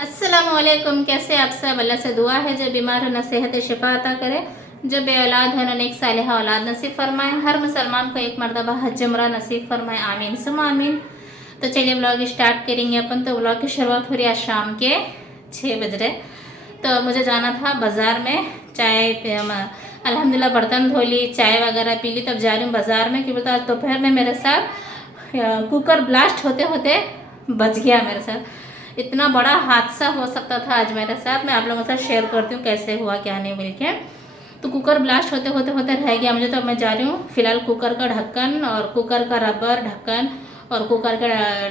अस्सलामुअलैकुम। कैसे आप सब? अल्लाह से दुआ है जो बीमार हो न सेहत शिफा अता करे, जो बे औलाद हो न एक सालिहा औलाद नसीब फरमाए, हर मुसलमान को एक मरतबा हज उम्रा नसीब फरमाए, आमीन सुम आमीन। तो चलिए व्लॉग स्टार्ट करेंगे अपन। तो व्लॉग की शुरुआत हो रही है शाम के 6 बज रहे। तो मुझे जाना था बाज़ार में, चाय अल्हम्दुलिल्लाह बर्तन धो ली, चाय वगैरह पी ली। तब जा रही हूँ बाज़ार में। कि बोलता आज दोपहर में मेरे साथ कुकर ब्लास्ट होते होते बच गया मेरे साथ। इतना बड़ा हादसा हो सकता था आज मेरे साथ। मैं आप लोगों के साथ शेयर करती हूँ कैसे हुआ क्या नहीं मिल के। तो कुकर ब्लास्ट होते होते होते रह गया मुझे। तो मैं जा रही हूँ फ़िलहाल कुकर का ढक्कन और कुकर का रबर ढक्कन और कुकर का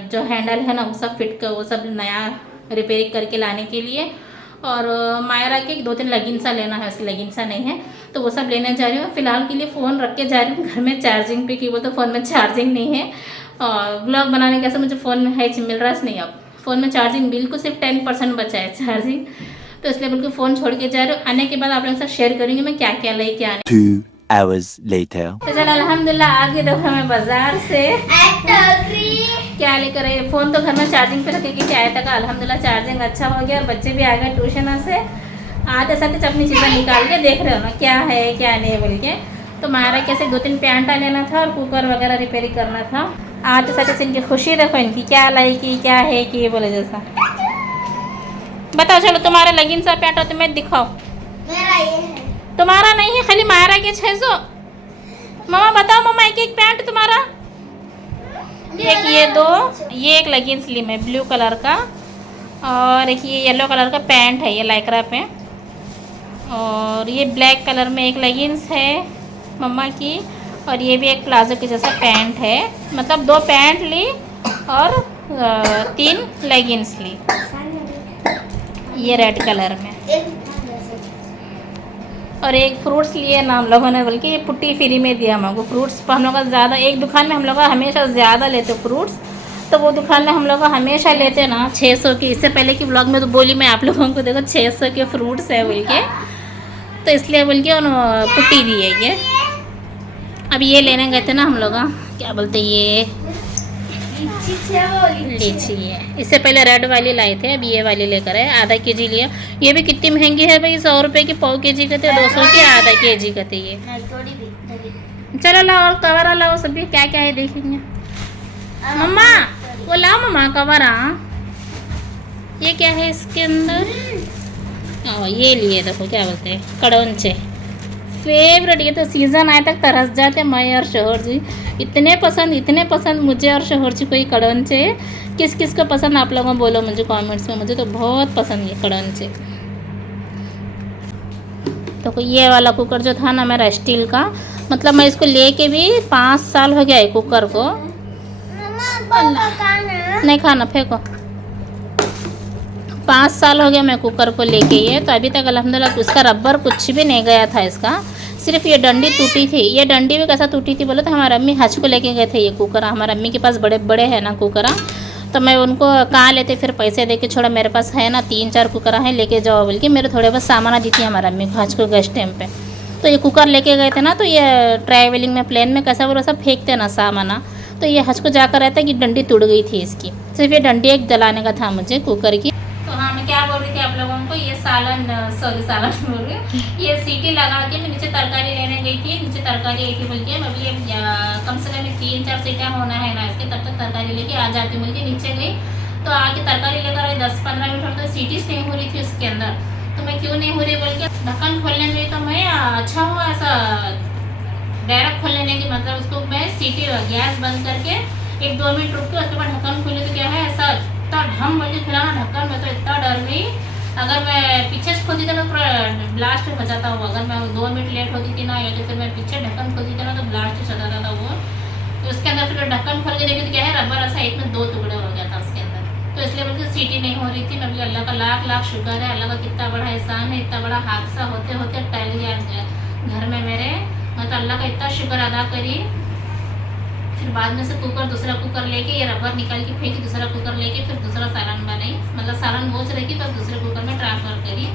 जो हैंडल है ना वो सब फिट कर, वो सब नया रिपेयरिंग करके लाने के लिए। और मायरा के 2-3 लेगिंग्सा लेना है, उसकी लेगिंग्सा नहीं है तो वो सब लेने जा रही हूँ। फ़िलहाल के लिए फ़ोन रख के जा रही हूँ घर में चार्जिंग पे, कि वो तो फ़ोन में चार्जिंग नहीं है। और ब्लॉग बनाने कैसे मुझे फ़ोन में है मिल रहा है नहीं। अब फ़ोन में चार्जिंग बिल्कुल सिर्फ 10% बचा है चार्जिंग। तो इसलिए बिल्कुल फ़ोन छोड़ के जा रही हूँ। आने के बाद आप लोगों के साथ शेयर करूँगी मैं क्या क्या लाई क्या नहीं। 2 hours later. तो चलो अल्हम्दुलिल्लाह आगे देखो मैं बाजार से क्या लेकर आई। फ़ोन तो घर में चार्जिंग पे रखे कि आया तक अल्हम्दुलिल्लाह चार्जिंग अच्छा हो गया और बच्चे भी आ गए ट्यूशन से। आते साथ अपनी चीज़ें निकाल के देख रहे हो ना क्या है क्या नहीं है बोल के। तो मारा कैसे 2-3 पैंटा लेना था और कुकर वगैरह रिपेयरिंग करना था। आते साथ इनकी खुशी देखो, इनकी क्या लाई की क्या है कि बोले जैसा। बताओ चलो तुम्हारा लगिन सा पैंट हो तो मैं दिखाओ। मेरा ये है। तुम्हारा नहीं है, खाली मायरा के 600। मामा बताओ मामा एक एक पैंट तुम्हारा। एक ये 2, ये एक लेगिंग्स ली मैं ब्लू कलर का, और एक ये येलो कलर का पैंट है ये लाइक्रा पे, और ये ब्लैक कलर में एक लेगिंग्स है मम्मा की, और ये भी एक प्लाजो के जैसा पैंट है। मतलब 2 पैंट ली और 3 लेगिंग्स ली ये रेड कलर में, और एक फ्रूट्स लिए ना हम लोगों ने, बल्कि ये पुट्टी फ्री में दिया हम लोग को फ्रूट्स। हम लोग का ज़्यादा एक दुकान में हम लोग हमेशा ज़्यादा लेते फ्रूट्स, तो वो दुकान में हम लोग हमेशा लेते ना 600 की। इससे पहले की ब्लॉग में तो बोली मैं आप लोगों को, देखो 600 के फ्रूट्स है बोल के, तो इसलिए बोल के पुट्टी दी है ये। अब ये लेने गए थे ना हम लोग, क्या बोलते ये लीची है। इससे पहले रेड वाली लाए थे, अब ये वाली लेकर आए। आधा केजी लिया। ये भी कितनी महंगी है भाई, 100 रुपये की पाव केजी का थे, 200 की आधा केजी का थे ये। चलो लाओ और कवर लाओ सभी क्या क्या है देखेंगे। मम्मा वो लाओ मम्मा कवर। ये क्या है इसके अंदर? ये लिए देखो क्या बोलते हैं कड़ौंचे, फेवरेट। ये तो सीज़न आए तक तरस जाते मैं और शोहर जी, इतने पसंद मुझे और शोहर जी को ये कड़ौंचे। किस किस को पसंद आप लोगों बोलो मुझे कमेंट्स में, मुझे तो बहुत पसंद ये कड़ौंचे। तो ये वाला कुकर जो था ना मेरा स्टील का, मतलब मैं इसको लेके भी 5 साल हो गया है कुकर को। नहीं खाना फेंको। 5 साल हो गया मैं कुकर को लेके ये। तो अभी तक अल्हम्दुलिल्लाह उसका रबर कुछ भी नहीं गया था इसका, सिर्फ ये डंडी टूटी थी। ये डंडी भी कैसा टूटी थी बोले तो हमारे अम्मी हज को लेके गए थे ये कुकर। हमारे अम्मी के पास बड़े बड़े हैं ना कुकर, तो मैं उनको कहाँ लेते फिर पैसे दे के छोड़ा, मेरे पास है ना 3-4 कुकर हैं लेके जाओ बोल के। मेरे थोड़े बहुत सामान दी थी हमारे अम्मी को हज को गए टाइम पे। तो ये कुकर लेके गए थे ना, तो ये ट्रैवलिंग में प्लेन में कैसा वो सब फेंकते ना सामान, तो ये हज को जाकर रहता कि डंडी टूट गई थी इसकी। सिर्फ ये डंडी एक जलाने का था मुझे कुकर की। तो हाँ मैं क्या बोल रही थी आप लोगों को, ये सालन बोल रही हूँ, ये सीटी लगा के मैं नीचे तरकारी लेने गई थी। नीचे तरकारी आई थी बोल के, अभी ये कम से कम 3-4 सीटियाँ होना है ना इसके, तब तक तरकारी लेके आ जाती बोल के नीचे गई। तो आके तरकारी लेकर आई 10-15 मिनट, और तो सीटीज नहीं हो रही थी उसके अंदर। तो मैं क्यों नहीं हो रही बोल के ढक्कन खोलने गई, तो मैं अच्छा हुआ ऐसा डायरेक्ट खोल लेने की, मतलब उसको मैं सीटी गैस बंद करके 1-2 मिनट रुक के उसके बाद ढक्कन खोले। तो क्या है ऐसा इतना ढम बोल के खुला ना ढक्कन, मैं तो इतना डर गई। अगर मैं पीछे से खोलती थी ना पूरा ब्लास्ट हो जाता वो। अगर मैं 2 मिनट लेट होती थी ना, या तो फिर मैं पीछे ढक्कन खोलती थी ना तो ब्लास्ट हो जाता था वो। तो उसके अंदर फिर ढक्कन खोल के देखी तो क्या है रबर ऐसा एक में 2 टुकड़े हो गया था उसके अंदर। तो इसलिए बोलते सीटी नहीं हो रही थी। मैं बोली अल्लाह का लाख लाख शुक्र है, अल्लाह का कितना बड़ा एहसान है, इतना बड़ा हादसा होते होते टल गया घर में मेरे। मैं तो अल्लाह का इतना शुक्र अदा करी। फिर बाद में से दूसरा कुकर लेके ये रबर निकाल के फेंकी, दूसरा कुकर लेके फिर दूसरा सालन बनाई, मतलब सालन वो रखी बस दूसरे कुकर में ट्रांसफ़र करी।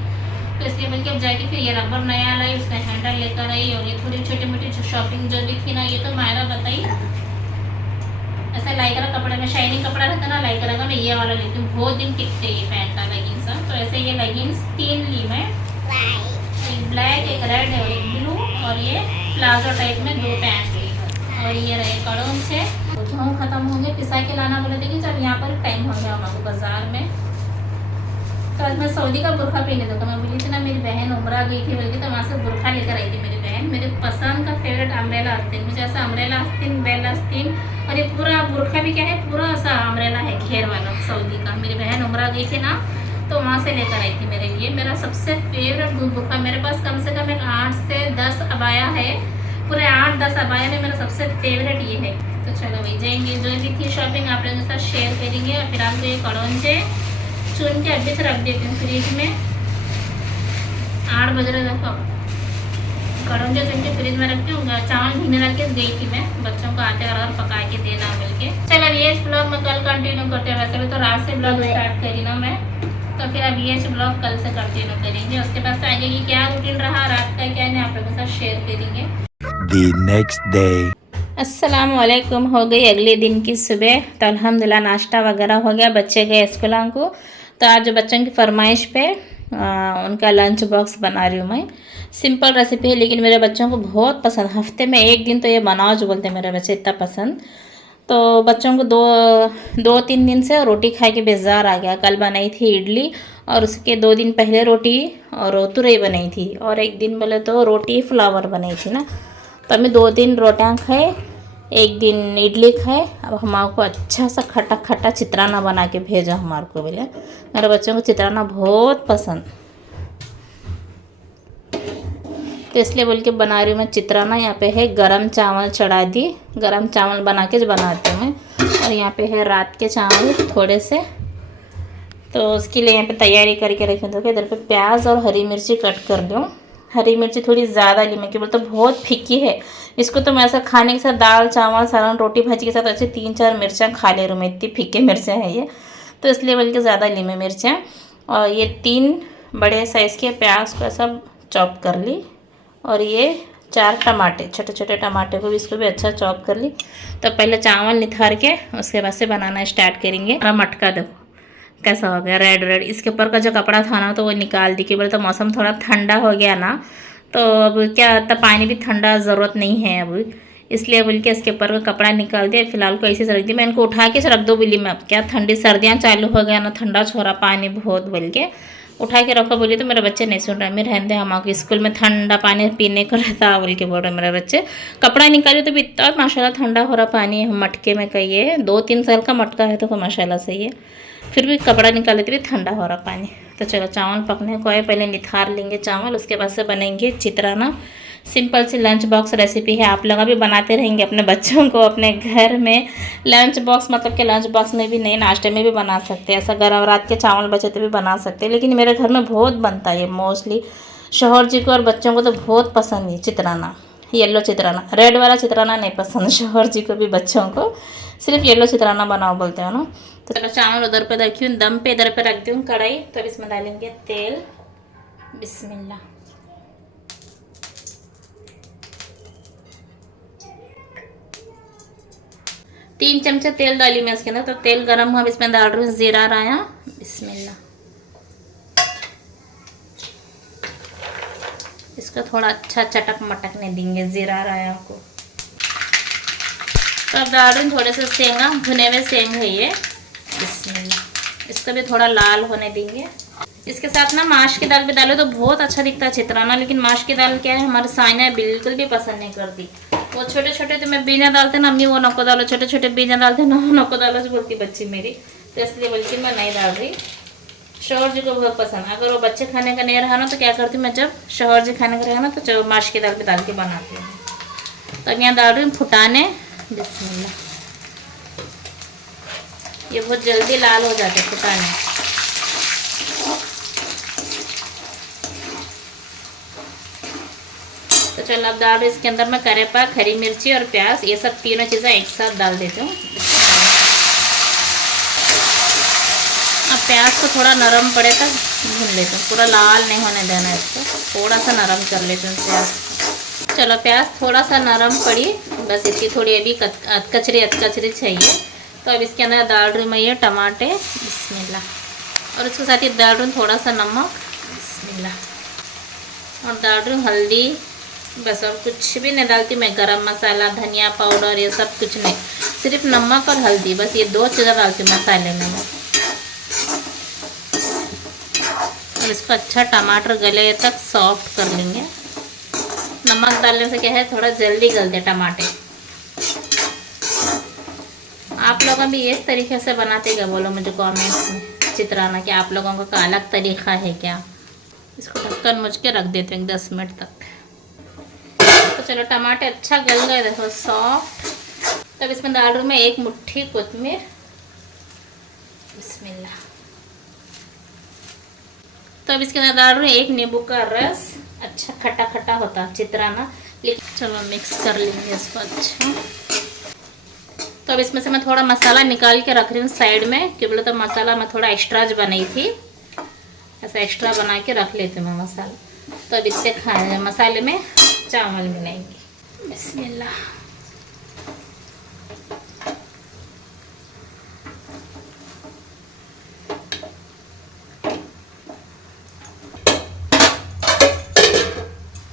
तो इसलिए बल्कि अब जाके फिर ये रबर नया लाई, उसका हैंडल लेकर आई, और ये थोड़ी छोटी मोटी शॉपिंग जो भी थी ना ये तो मायरा बताई। ऐसा लाइक्रा कपड़े में शाइनिंग कपड़ा रहता ना लाइक्रा का, मैं ये वाला लेती हूँ, बहुत दिन टिकते ये पैंट का लेगिंग्स। वैसे ये लेगिंग्स 3 ली मैं, एक ब्लैक, एक रेड और एक ब्लू, और ये प्लाजो टाइप में 2 पैंट ली। और ये रहे कड़ों से गेहूँ खत्म हो गए, पिसा के लाना बोले थे कि जब यहाँ पर टाइम हो गया हमारे बाजार में। तो आज मैं सऊदी का बुरखा पहने देखो, मैं बोली थी ना मेरी बहन उम्रा गई थी बल्कि, तो वहाँ से बुरखा लेकर आई थी मेरी बहन। मेरे पसंद का फेवरेट अम्ब्रेला आस्तीन, मुझे ऐसा अम्ब्रेला आस्तीन, बेल आस्तीन, और ये पूरा बुरखा भी क्या है, पूरा ऐसा अम्ब्रेला है घेर वाला सऊदी का। मेरी बहन उम्रा गई थी ना, तो वहाँ से लेकर आई थी मेरे लिए। मेरा सबसे फेवरेट बुरखा, मेरे पास कम से कम एक 8 से 10 अबाया है, पूरे 8-10 अबाया में मेरा सबसे फेवरेट ये है। तो चलो वही जाएंगे, जो भी थी शॉपिंग आप लोगों के साथ शेयर करेंगे। और फिर आपको ये कड़ौंजे चुन के अभी से रख देती हूँ फ्रिज में। 8 बज रहे देखो, कड़ौंजे चुन के फ्रिज में रखती हूँ। चावल भीगने रख के गई थी मैं, बच्चों को आते और पका के देना मिल के। चलो अब ये ब्लॉग मैं कल कंटिन्यू करते हैं, वैसे भी तो रात से ब्लॉग स्टार्ट करी ना मैं, तो फिर अब ये ब्लॉग कल से कंटिन्यू करेंगे। उसके बाद आगे की क्या रूटीन रहा रात का, क्या नहीं आप लोगों के साथ शेयर करेंगे। The next day. अस्सलाम वालेकुम। हो गई अगले दिन की सुबह, तो अल्हम्दुलिल्लाह नाश्ता वगैरह हो गया, बच्चे गए स्कूलों को। तो आज बच्चों की फरमाइश पे उनका लंच बॉक्स बना रही हूँ मैं। सिंपल रेसिपी है लेकिन मेरे बच्चों को बहुत पसंद, हफ्ते में एक दिन तो ये बनाओ जो बोलते हैं मेरे बच्चे, इतना पसंद। तो बच्चों को 2-3 दिन से रोटी खा के बेजार आ गया। कल बनाई थी इडली, और उसके 2 दिन पहले रोटी और तुरई बनाई थी, और एक दिन बोले तो रोटी फ्लावर बनाई थी ना। तो हमें 2 दिन रोटियाँ खाए, एक दिन इडली खाए। अब हमारे को अच्छा सा खट्टा खट्टा चित्राना बना के भेजा हमारे को, बोले मेरे बच्चों को चित्राना बहुत पसंद, तो इसलिए बोल के बना रही हूँ मैं चित्राना। यहाँ पे है गरम चावल चढ़ा दी, गरम चावल बना के बनाती हूँ मैं। और यहाँ पे है रात के चावल थोड़े से, तो उसके लिए यहाँ पे तैयारी करके रखी हूँ। इधर पे प्याज और हरी मिर्ची कट कर दूँ। हरी मिर्ची थोड़ी ज़्यादा ली मैं, क्यों बोलते बहुत फीकी है इसको, तो मैं ऐसा खाने के साथ दाल चावल सालन रोटी भाजी के साथ ऐसे 3-4 मिर्चियाँ खा ले रही हूँ मैं, इतनी फीके मिर्चियाँ हैं ये, तो इसलिए बोल के ज़्यादा ली मैं मिर्चियाँ। और ये 3 बड़े साइज़ के प्याज को ऐसा चॉप कर ली, और ये 4 टमाटे, छोटे छोटे टमाटे को भी, इसको भी अच्छा चॉप कर ली। तो पहले चावल निथार के उसके बाद से बनाना स्टार्ट करेंगे। और मटका देखो कैसा हो गया रेड रेड, इसके ऊपर का जो कपड़ा था ना तो वो निकाल दी, कि बोले तो मौसम थोड़ा ठंडा हो गया ना, तो अब क्या तब पानी भी ठंडा ज़रूरत नहीं है अब, इसलिए बोल के इसके ऊपर का कपड़ा निकाल दिया। फिलहाल को ऐसे से रख दी मैं, इनको उठा के रख दो बोली मैं, अब क्या ठंडी सर्दियाँ चालू हो गया ना, ठंडा छोड़ा पानी बहुत बोल के उठा के रखो बोली, तो मेरे बच्चे नहीं सुन रहे। मेरे रहने दे, हमारे स्कूल में ठंडा पानी पीने को रहता बोल के बोल रहे मेरे बच्चे। कपड़ा निकाले तो भी इतना माशाल्लाह ठंडा हो रहा पानी मटके में, कहिए 2-3 साल का मटका है तो माशाल्लाह सही है, फिर भी कपड़ा निकाले तो भी ठंडा हो रहा पानी। तो चलो चावल पकने को है, पहले निथार लेंगे चावल, उसके बाद से बनेंगे चित्राना। सिंपल सी लंच बॉक्स रेसिपी है, आप लोग भी बनाते रहेंगे अपने बच्चों को अपने घर में। लंच बॉक्स मतलब कि लंच बॉक्स में भी नहीं, नाश्ते में भी बना सकते हैं, ऐसा गरम रात के चावल बचे तो भी बना सकते हैं। लेकिन मेरे घर में बहुत बनता है मोस्टली, शौहर जी को और बच्चों को तो बहुत पसंद है चित्राना, येलो चित्राना। रेड वाला चित्राना नहीं पसंद शौहर जी को भी बच्चों को, सिर्फ येलो चित्राना बनाओ बोलते हो ना। तो चलो चावल उधर पे रखी हूँ, दम पे इधर पे रख दूँ कढ़ाई। तो अब इसमें डालेंगे तेल, बिस्मिल्लाह। तीन चमचे तेल डाली मैं इसके अंदर। तो तेल गरम हुआ, इसमें डाल रही हूँ जीरा राया, बिस्मिल्लाह। इसको थोड़ा अच्छा चटक मटकने देंगे जीरा राया को। तो अब डाल रही हूँ थोड़े से सेंगा, भुने हुए सेंग है ये, बिस्मिल्लाह। इसको भी थोड़ा लाल होने देंगे। इसके साथ ना माश की दाल भी डालो तो बहुत अच्छा दिखता है चित्राना, लेकिन माश की दाल क्या है हमारे साइना बिल्कुल भी पसंद नहीं करती। वो छोटे छोटे तो मैं बीजा डालते ना अम्मी, वो नको डालो, छोटे छोटे बीजा डालते ना नको डालो जो बोलती बच्ची मेरी, तो इसलिए बल्कि मैं नहीं डाल रही। शौहर जी को बहुत पसंद, अगर वो बच्चे खाने का नहीं रहा ना तो क्या करती मैं, जब शौहर जी खाने का रहा ना तो माश की दाल भी डाल के बनाती हूँ। तो अब यहाँ डाल रही हूँ फुटाने, बिस्मिल्लाह। ये बहुत जल्दी लाल हो जाते फुटाने। तो चलो अब डाल रही इसके अंदर मैं करेपाक, हरी मिर्ची और प्याज, ये सब तीनों चीज़ें एक साथ डाल देती हूँ। अब प्याज को थोड़ा नरम पड़े तक भून लेती हूँ, पूरा लाल नहीं होने देना इसको, थोड़ा सा नरम कर लेती हूँ प्याज को। चलो प्याज थोड़ा सा नरम पड़ी, बस इसकी थोड़ी अभी कचरी चाहिए। तो अब इसके अंदर डाल रही मैं ये टमाटे, बिस्मिल्लाह। और उसके साथ ये डाल रही हूँ थोड़ा सा नमक, बिस्मिल्लाह, और डाल रही हूँ हल्दी, बस। और कुछ भी नहीं डालती मैं, गरम मसाला, धनिया पाउडर, ये सब कुछ नहीं, सिर्फ नमक और हल्दी, बस ये 2 चीज़ें डालती हूँ मसाले में मैं। और इसको अच्छा टमाटर गले तक सॉफ्ट कर लेंगे। नमक डालने से क्या है, थोड़ा जल्दी गलते टमाटर। आप लोग भी इस तरीके से बनाते क्या, बोलो मुझे कमेंट्स में चित्राना, कि आप लोगों का अलग तरीका है क्या। इसको ढक्कन मुझ के रख देते हैं 10 मिनट तक। तो चलो टमाटर अच्छा गल गए, देखो सॉफ्ट। तब इसमें डाल रही हूँ मैं 1 मुट्ठी कोतमीर, बिस्मिल्लाह। तब इसके अंदर डाल रही हूँ 1 नींबू का रस, अच्छा खट्टा खट्टा होता चित्राना। चलो मिक्स कर लेंगे इसको अच्छा। तो अब इसमें से मैं थोड़ा मसाला निकाल के रख रही हूँ साइड में, कि बोले तो मसाला मैं थोड़ा एक्स्ट्रा बनाई थी, ऐसा एक्स्ट्रा बना के रख लेती हूँ मैं मसाला। तो अब इससे खाए मसाले में चावल मिलाएंगे, बिस्मिल्लाह।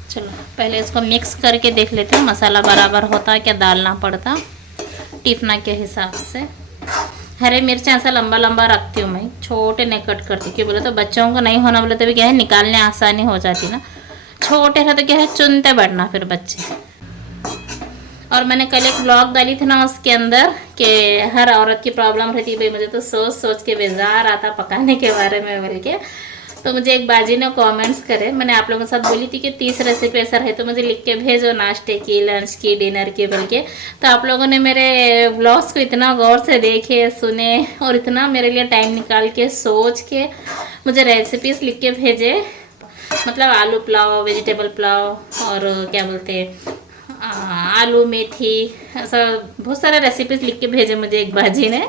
चलो पहले इसको मिक्स करके देख लेते हैं मसाला बराबर होता है क्या, डालना पड़ता टिफना के हिसाब से। हरे मिर्चा ऐसा लंबा लंबा रखती हूँ मैं, छोटे नहीं कट करती, क्यों बोले तो बच्चों को नहीं होना बोले तो भी क्या है, निकालने आसानी हो जाती ना। छोटे है तो क्या है, चुनते बढ़ना फिर बच्चे। और मैंने कल एक ब्लॉग डाली थी ना, उसके अंदर कि हर औरत की प्रॉब्लम रहती है भाई, मुझे तो सोच सोच के बेजार आता पकाने के बारे में बोल के। तो मुझे एक बाजी ने कमेंट्स करे, मैंने आप लोगों के साथ बोली थी कि 30 रेसिपी ऐसा है तो मुझे लिख के भेजो, नाश्ते की, लंच की, डिनर की बोल के। तो आप लोगों ने मेरे ब्लॉग्स को इतना गौर से देखे, सुने, और इतना मेरे लिए टाइम निकाल के सोच के मुझे रेसिपीज़ लिख के भेजे। मतलब आलू पुलाव, वेजिटेबल पुलाव, और क्या बोलते हैं आलू मेथी, ऐसा बहुत सारे रेसिपीज़ लिख के भेजे मुझे एक बाजी ने।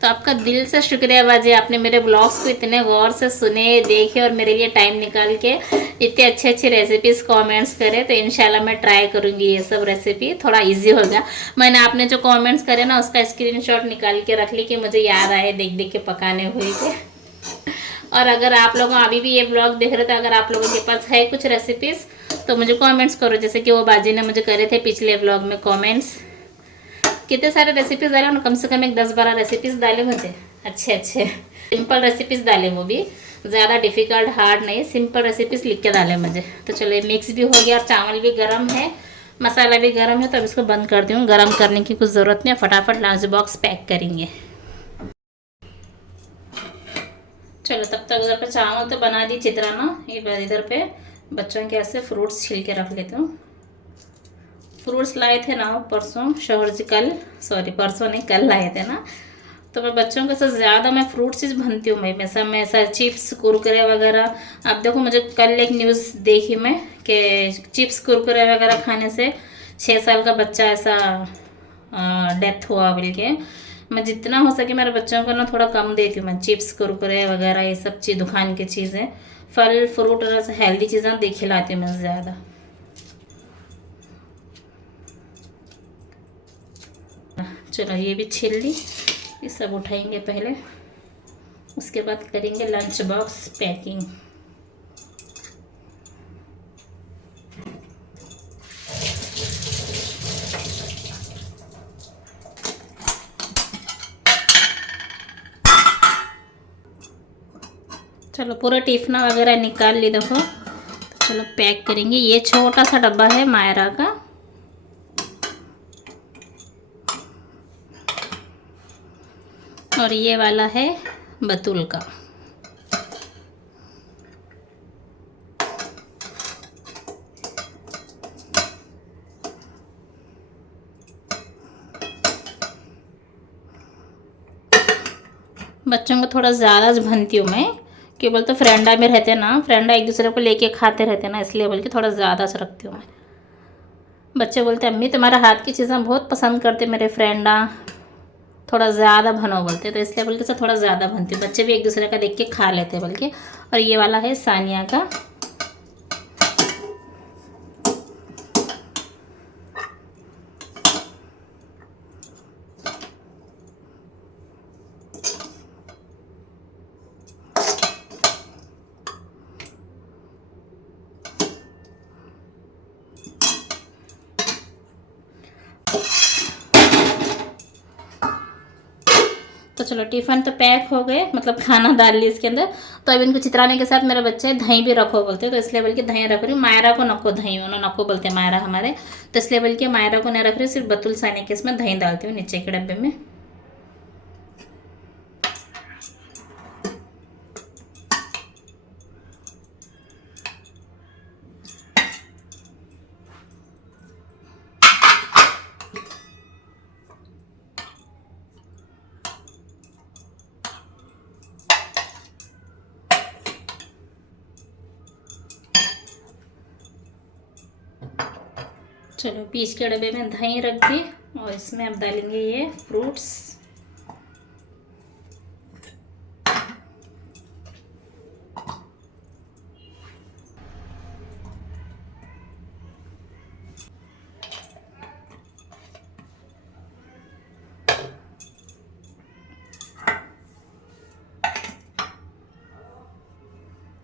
तो आपका दिल से शुक्रिया बाजी, आपने मेरे ब्लॉग्स को इतने गौर से सुने, देखे, और मेरे लिए टाइम निकाल के इतने अच्छे अच्छे रेसिपीज़ कमेंट्स करे। तो इंशाल्लाह मैं ट्राई करूँगी ये सब रेसिपी, थोड़ा इजी हो गया। मैंने आपने जो कमेंट्स करे ना, उसका स्क्रीनशॉट निकाल के रख ली कि मुझे याद आए देख देख के पकाने हुए थे। और अगर आप लोग अभी भी ये ब्लॉग देख रहे थे, अगर आप लोगों के पास है कुछ रेसिपीज़ तो मुझे कमेंट्स करो, जैसे कि वो बाजी ने मुझे करे थे पिछले ब्लॉग में कमेंट्स। कितने सारे रेसिपीज़ डाले उन्होंने, कम से कम एक 10-12 रेसिपीज़ डाले मुझे, अच्छे अच्छे सिंपल रेसिपीज़ डाले, वो भी ज़्यादा डिफ़िकल्ट हार्ड नहीं, सिंपल रेसिपीज़ लिख के डाले मुझे। तो चलो ये मिक्स भी हो गया, और चावल भी गर्म है, मसाला भी गर्म है। तो अब इसको बंद कर दूँ, गर्म करने की कुछ ज़रूरत नहीं है, फटाफट लंच बॉक्स पैक करेंगे। चलो तब तक उधर पे चावल तो बना दी चित्राना, ये इधर पे बच्चों के ऐसे फ्रूट्स छिल के रख लेते हूँ। फ्रूट्स लाए थे ना परसों, शौहर जी कल, सॉरी परसों नहीं कल लाए थे ना। तो मैं बच्चों के साथ ज़्यादा मैं फ्रूट्स ही बनती हूँ, मैं सब में ऐसा चिप्स कुरकुरे वगैरह। अब देखो मुझे कल एक न्यूज़ देखी मैं कि चिप्स कुरकुरे वगैरह खाने से 6 साल का बच्चा ऐसा डेथ हुआ बोल के। मैं जितना हो सके मेरे बच्चों को ना थोड़ा कम देती हूँ मैं, चिप्स कुरकुरे वगैरह ये सब चीज़, दुकान की चीज़ें, फल फ्रूट और हेल्दी चीज़ें दे खिलाती हूँ मैं ज़्यादा। चलो ये भी छील ली, ये सब उठाएंगे पहले, उसके बाद करेंगे लंच बॉक्स पैकिंग। चलो पूरा टिफना वगैरह निकाल ली देखो। तो चलो पैक करेंगे। ये छोटा सा डब्बा है मायरा का, और ये वाला है बतूल का। बच्चों को थोड़ा ज़्यादा भनती हूँ मैं, कि बोल तो फ्रेंडा में रहते ना, फ्रेंडा एक दूसरे को लेके खाते रहते ना, इसलिए बोल के थोड़ा ज़्यादा से रखती हूँ मैं। बच्चे बोलते अम्मी तुम्हारा हाथ की चीज़ें बहुत पसंद करते मेरे फ्रेंडा, थोड़ा ज़्यादा भनो बोलते, तो इसलिए बोल के सब थोड़ा ज़्यादा भनती हूँ, बच्चे भी एक दूसरे का देख के खा लेते बोल के। और ये वाला है सानिया का, चलो टिफ़िन तो पैक हो गए, मतलब खाना डाल ली इसके अंदर। तो अब इनको चित्राने के साथ मेरे बच्चे दही भी रखो बोलते, तो इसलिए बोल के दही रख रही हूँ। मायरा को नको दही, उन्होंने नको बोलते हैं मायरा हमारे, तो इसलिए बोल के मायरा को नहीं रख रही, सिर्फ बतुल सानी के इसमें दही डालती हूँ नीचे के डब्बे में। चलो बीच के डब्बे में दही रख दी और इसमें अब डालेंगे ये फ्रूट्स।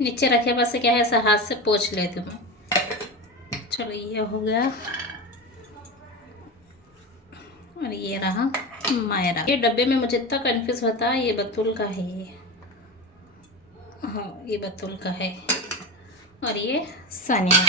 नीचे रखे बस क्या है, ऐसा हाथ से पोंछ लेती हूँ मैं। चलो ये हो गया और ये रहा मायरा। ये डब्बे में मुझे इतना कंफ्यूज होता है, ये बतुल का है, ये हाँ ये बतुल का है और ये सानिया।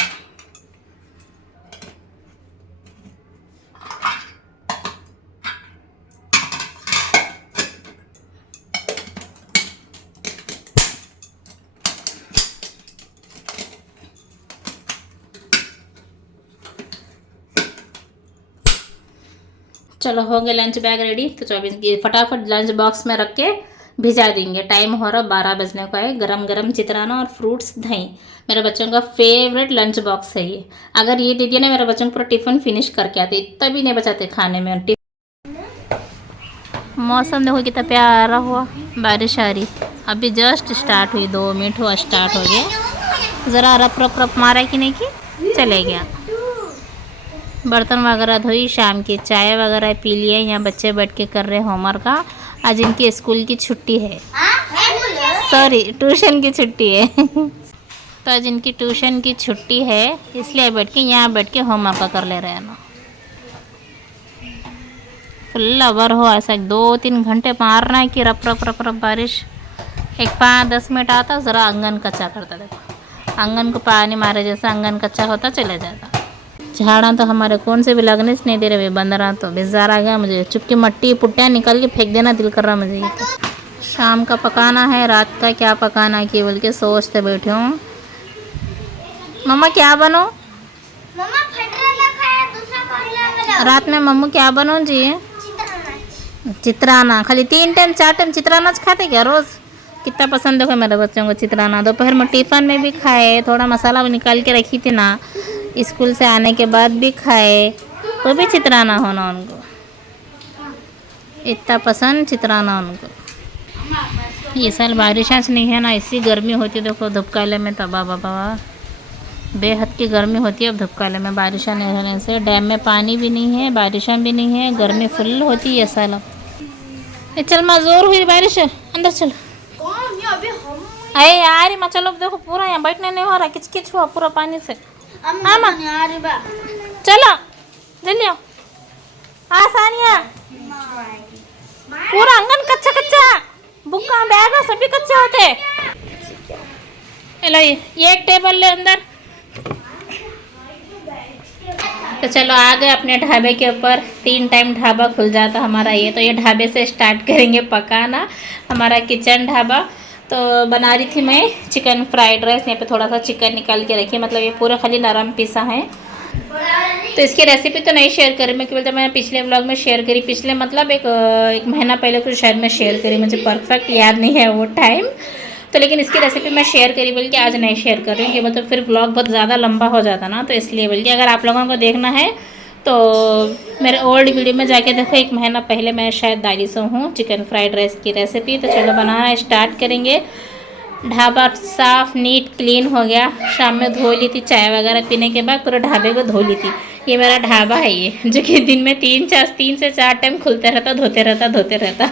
चलो हो गए लंच बैग रेडी। तो 24 फटाफट लंच बॉक्स में रख के भिजा देंगे। टाइम हो रहा 12 बजने को है। गरम गरम चित्राना और फ्रूट्स दही मेरे बच्चों का फेवरेट लंच बॉक्स है ये। अगर ये दे दिया ना मेरे बच्चों को पूरा टिफ़िन फिनिश करके आते, इतना भी नहीं बचाते खाने में। मौसम देखो कितना प्यारा हुआ, बारिश आ रही। अभी जस्ट स्टार्ट हुई, 2 मिनट हुआ स्टार्ट हो गया। ज़रा रप रप रप मारा कि नहीं कि चले गया। बर्तन वगैरह धोई, शाम की चाय वगैरह पी लिए। यहाँ बच्चे बैठ के कर रहे होमवर्क का। आज इनकी स्कूल की छुट्टी है, सॉरी ट्यूशन की छुट्टी है। तो आज इनकी ट्यूशन की छुट्टी है, इसलिए बैठ के यहाँ बैठ के होमवर्क का कर ले रहे हैं ना। फुल अवर हो ऐसा 2-3 घंटे मारना है कि रप रप रप रप बारिश। एक 5-10 मिनट आता, ज़रा आंगन कच्चा करता। देखो आंगन को पानी मारे जैसा आंगन कच्चा होता चले जाता। झाड़ा तो हमारे कौन से भी लगने से नहीं दे रहे। बंदरा तो बेजार आ गया मुझे, चुपके मट्टी पुट्टियाँ निकल के फेंक देना दिल कर रहा मुझे। ये तो शाम का पकाना है, रात का क्या पकाना है कि बोल के सोचते बैठे हूँ। मम्मा क्या बनो? मम्मा फटरा खाया, दूसरा पहला रात में मम्मू क्या बनो जी? चित्राना। खाली 3 टाइम 4 टाइम चित्राना खाते क्या रोज़? कितना पसंद है मेरे बच्चों को चित्राना। दोपहर में टिफ़िन में भी खाए, थोड़ा मसाला भी निकाल के रखी थी ना, स्कूल से आने के बाद भी खाए, तो भी चित्राना होना उनको। इतना पसंद चित्राना उनको। ये साल बारिश नहीं है ना, इसी गर्मी होती। देखो धूपकाले में तबाह बाबा, बेहद की गर्मी होती है अब धूपकाले में। बारिश नहीं रहने से डैम में पानी भी नहीं है, बारिशें भी नहीं है, गर्मी फुल होती है साल। चल माँ जोर हुई बारिश, अंदर चल। कौन ये अभी हम अरे यार माँ चलो, देखो पूरा यहाँ बैठने नहीं हो रहा, किच किच हुआ पूरा पानी से। हाँ माँ चलो जल्दी आओ। सानिया पूरा आंगन कच्चा कच्चा, बुक्का बैग सभी कच्चे होते। लो ये एक टेबल ले अंदर। तो चलो आ गए अपने ढाबे के ऊपर। 3 टाइम ढाबा खुल जाता हमारा ये। तो ये ढाबे से स्टार्ट करेंगे पकाना, हमारा किचन ढाबा। तो बना रही थी मैं चिकन फ्राइड राइस। यहाँ पे थोड़ा सा चिकन निकाल के रखिए, मतलब ये पूरा खाली नरम पीसा है। तो इसकी रेसिपी तो नहीं शेयर करी मैं, केवल मैंने पिछले व्लॉग में शेयर करी। पिछले मतलब एक महीना पहले कुछ शायद मैं शेयर करी, मुझे परफेक्ट याद नहीं है वो टाइम। तो लेकिन इसकी रेसिपी मैं शेयर करी, बल्कि आज नहीं शेयर कर रही हूँ कि मतलब फिर व्लॉग बहुत ज़्यादा लंबा हो जाता ना। तो इसलिए बल्कि अगर आप लोगों को देखना है तो मेरे ओल्ड वीडियो में जाके देखो। 1 महीना पहले मैं शायद डाली सो हूँ चिकन फ्राइड राइस की रेसिपी। तो चलो बनाना स्टार्ट करेंगे। ढाबा साफ नीट क्लीन हो गया। शाम में धो ली थी, चाय वगैरह पीने के बाद पूरे ढाबे को धो ली थी। ये मेरा ढाबा है ये, जो कि दिन में 3 से 4 टाइम खुलते रहता, धोते रहता।